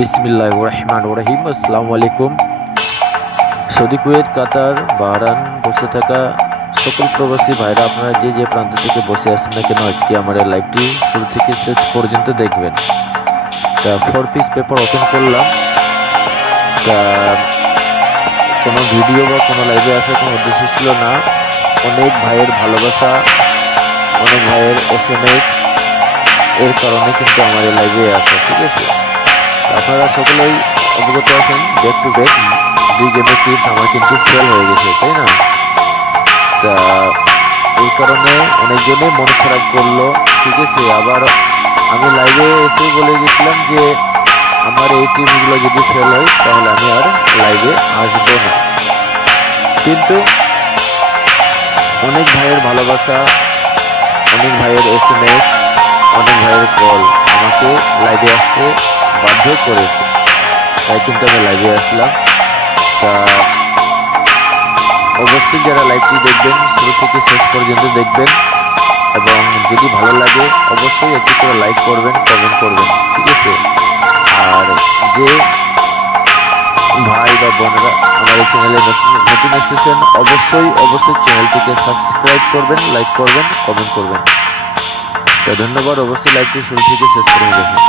बिस्मिल्लाहिर्रहमानिर्रहीम अस्सलामु आलैकुम। Saudi Kuwait কাতার Bahrain বসে থাকা সকল প্রবাসী ভাইরা আপনারা যে প্রান্ত থেকে বসে আছেন না কেন আজকে আমার এই লাইভটি শুরু থেকে শেষ পর্যন্ত দেখবেন। তা 4 পিস পেপার ওপেন করলাম। তা কোনো ভিডিও বা কোনো লাইভে আসার কোনো উদ্দেশ্য ছিল না। অনেক ভাইয়ের ভালোবাসা, অনেক ভাইয়ের SMS এর কারণে কিন্তু আমার এই লাইভে আসা, ঠিক আছে। আপনারা সকলেই অবগত আছেন ব্যাক টু ব্যাক 2 গেমের টিপস আমার কিন্তু ফেল হয়ে গেছে, তাই না? তা এই কারণে অনেকজনে মন খারাপ করলো, ঠিক আছে। আবার আমি লাইভে এসে বলে গেছিলাম যে আমার এই টিপসগুলো যদি ফেল হয় তাহলে আমি আর লাইভে আসবো না। কিন্তু অনেক ভাইয়ের ভালোবাসা, অনেক ভাইয়ের SMS, অনেক ভাইয়ের কল আমাকে লাইভে আসতে বাধ্য করেছে, তাই কিন্তু আমি লাইভে আসলাম। তা অবশ্যই যারা লাইভটি দেখবেন শুরু থেকে শেষ পর্যন্ত দেখবেন এবং যদি ভালো লাগে অবশ্যই একটু করে লাইক করবেন, কমেন্ট করবেন, ঠিক আছে। আর যে ভাই বা বোনেরা আমার এই চ্যানেলে নতুন এসেছেন অবশ্যই চ্যানেলটিকে সাবস্ক্রাইব করবেন, লাইক করবেন, কমেন্ট করবেন। তো ধন্যবাদ। অবশ্যই লাইভটি শুরু থেকে শেষ পর্যন্ত দেখুন।